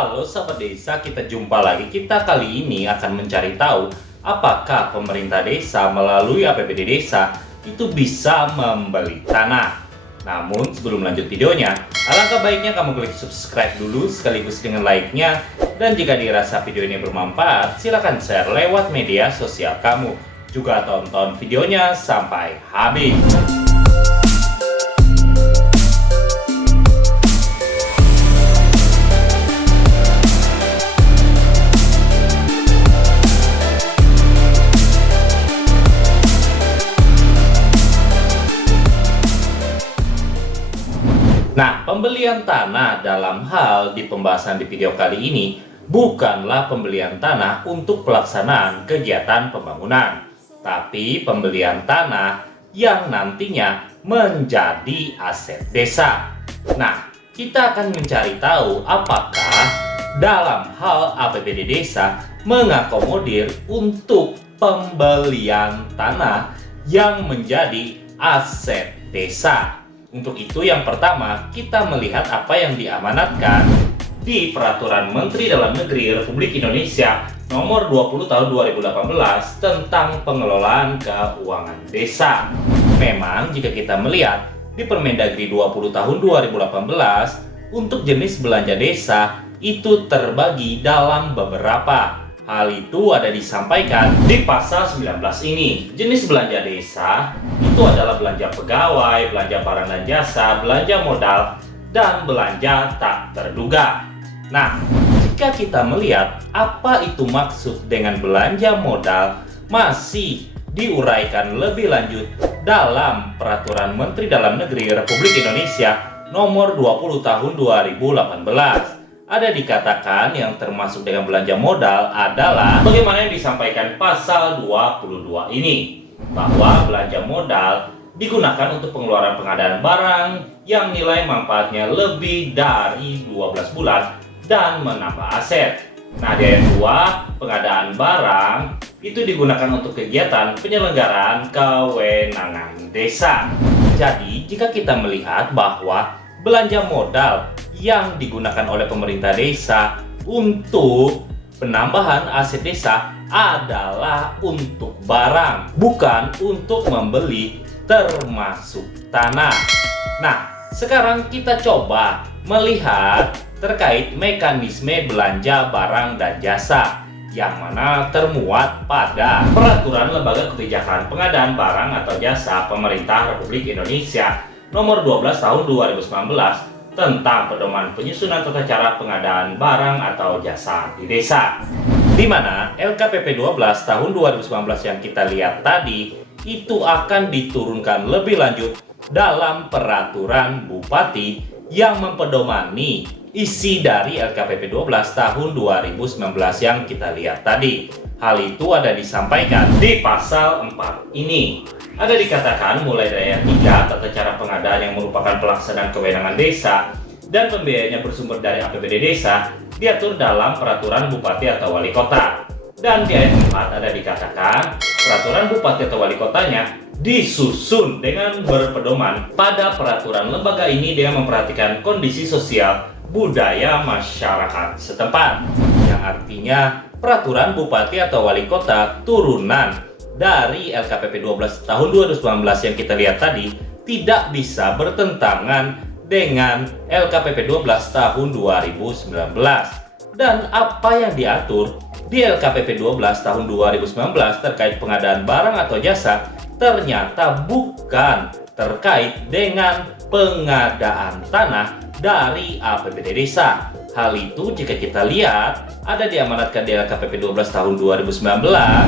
Halo sahabat desa, kita jumpa lagi. Kita kali ini akan mencari tahu apakah pemerintah desa melalui APBD desa itu bisa membeli tanah. Namun sebelum lanjut videonya, alangkah baiknya kamu klik subscribe dulu sekaligus dengan like-nya. Dan jika dirasa video ini bermanfaat, silahkan share lewat media sosial kamu. Juga tonton videonya sampai habis. Nah, pembelian tanah dalam hal di pembahasan di video kali ini bukanlah pembelian tanah untuk pelaksanaan kegiatan pembangunan, tapi pembelian tanah yang nantinya menjadi aset desa. Nah, kita akan mencari tahu apakah dalam hal APBD desa mengakomodir untuk pembelian tanah yang menjadi aset desa. Untuk itu yang pertama, kita melihat apa yang diamanatkan di Peraturan Menteri Dalam Negeri Republik Indonesia Nomor 20 Tahun 2018 tentang pengelolaan keuangan desa. Memang jika kita melihat di Permendagri 20 Tahun 2018 untuk jenis belanja desa itu terbagi dalam beberapa. Hal itu ada disampaikan di pasal 19 ini. Jenis belanja desa itu adalah belanja pegawai, belanja barang dan jasa, belanja modal, dan belanja tak terduga. Nah, jika kita melihat apa itu maksud dengan belanja modal, masih diuraikan lebih lanjut dalam Peraturan Menteri Dalam Negeri Republik Indonesia Nomor 20 Tahun 2018. Ada dikatakan yang termasuk dengan belanja modal adalah bagaimana yang disampaikan pasal 22 ini, bahwa belanja modal digunakan untuk pengeluaran pengadaan barang yang nilai manfaatnya lebih dari 12 bulan dan menambah aset. Nah, di ayat 2, pengadaan barang itu digunakan untuk kegiatan penyelenggaraan kewenangan desa. Jadi, jika kita melihat bahwa belanja modal yang digunakan oleh pemerintah desa untuk penambahan aset desa adalah untuk barang, bukan untuk membeli termasuk tanah. Nah, sekarang kita coba melihat terkait mekanisme belanja barang dan jasa yang mana termuat pada Peraturan Lembaga Kebijakan Pengadaan Barang atau Jasa Pemerintah Republik Indonesia Nomor 12 Tahun 2019 tentang pedoman penyusunan tata cara pengadaan barang atau jasa di desa, di mana LKPP 12 tahun 2019 yang kita lihat tadi itu akan diturunkan lebih lanjut dalam peraturan bupati yang mempedomani isi dari LKPP 12 tahun 2019 yang kita lihat tadi. Hal itu ada disampaikan di pasal 4 ini. Ada dikatakan mulai dari ayat 3, tata cara pengadaan yang merupakan pelaksanaan kewenangan desa dan pembiayaannya bersumber dari APBD desa diatur dalam peraturan bupati atau wali kota. Dan di ayat 4 ada dikatakan peraturan bupati atau wali kotanya disusun dengan berpedoman pada peraturan lembaga ini dengan memperhatikan kondisi sosial budaya masyarakat setempat, yang artinya peraturan bupati atau wali kota turunan dari LKPP 12 tahun 2019 yang kita lihat tadi tidak bisa bertentangan dengan LKPP 12 tahun 2019. Dan apa yang diatur di LKPP 12 tahun 2019 terkait pengadaan barang atau jasa ternyata bukan terkait dengan pengadaan tanah dari APBD desa. Hal itu jika kita lihat ada diamanatkan di LKPP 12 tahun 2019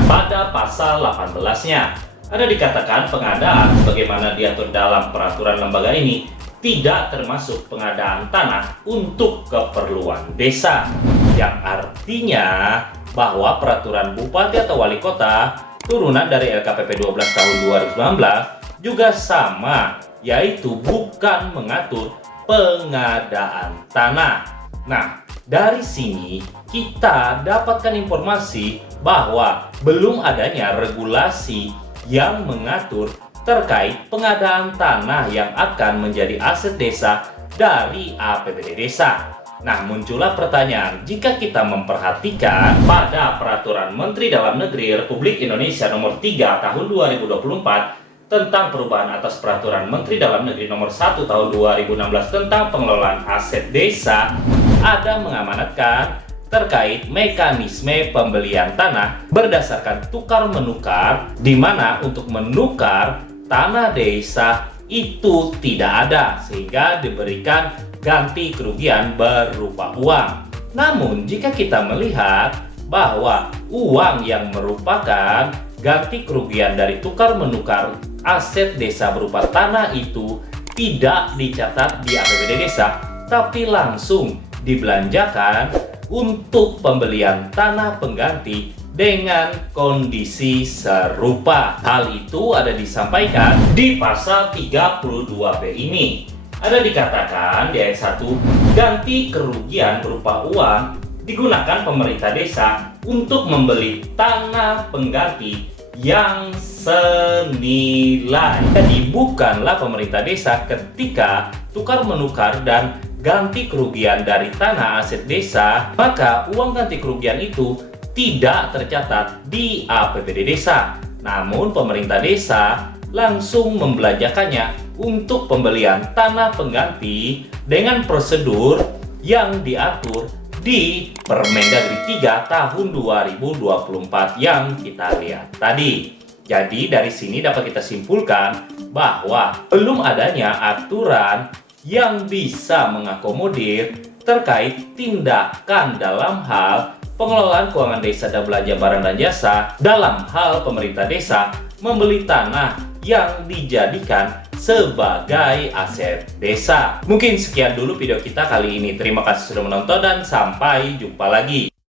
pada pasal 18-nya. Ada dikatakan pengadaan sebagaimana diatur dalam peraturan lembaga ini tidak termasuk pengadaan tanah untuk keperluan desa, yang artinya bahwa peraturan bupati atau wali kota turunan dari LKPP 12 tahun 2019 juga sama, yaitu bukan mengatur pengadaan tanah. Nah, dari sini kita dapatkan informasi bahwa belum adanya regulasi yang mengatur terkait pengadaan tanah yang akan menjadi aset desa dari APBD desa. Nah, muncullah pertanyaan, jika kita memperhatikan pada Peraturan Menteri Dalam Negeri Republik Indonesia Nomor 3 Tahun 2024 tentang perubahan atas Peraturan Menteri Dalam Negeri Nomor 1 Tahun 2016 tentang pengelolaan aset desa, ada mengamanatkan terkait mekanisme pembelian tanah berdasarkan tukar-menukar, di mana untuk menukar tanah desa itu tidak ada, sehingga diberikan ganti kerugian berupa uang. Namun jika kita melihat bahwa uang yang merupakan ganti kerugian dari tukar-menukar aset desa berupa tanah itu tidak dicatat di APBD desa, tapi langsung dibelanjakan untuk pembelian tanah pengganti dengan kondisi serupa. Hal itu ada disampaikan di pasal 32B ini. Ada dikatakan di ayat 1, ganti kerugian berupa uang digunakan pemerintah desa untuk membeli tanah pengganti yang senilai. Jadi bukanlah pemerintah desa ketika tukar-menukar dan ganti kerugian dari tanah aset desa, maka uang ganti kerugian itu tidak tercatat di APBD desa. Namun pemerintah desa langsung membelanjakannya untuk pembelian tanah pengganti dengan prosedur yang diatur di Permendagri 3 tahun 2024 yang kita lihat tadi. Jadi dari sini dapat kita simpulkan bahwa belum adanya aturan yang bisa mengakomodir terkait tindakan dalam hal pengelolaan keuangan desa dan belanja barang dan jasa dalam hal pemerintah desa membeli tanah yang dijadikan sebagai aset desa. Mungkin sekian dulu video kita kali ini. Terima kasih sudah menonton dan sampai jumpa lagi.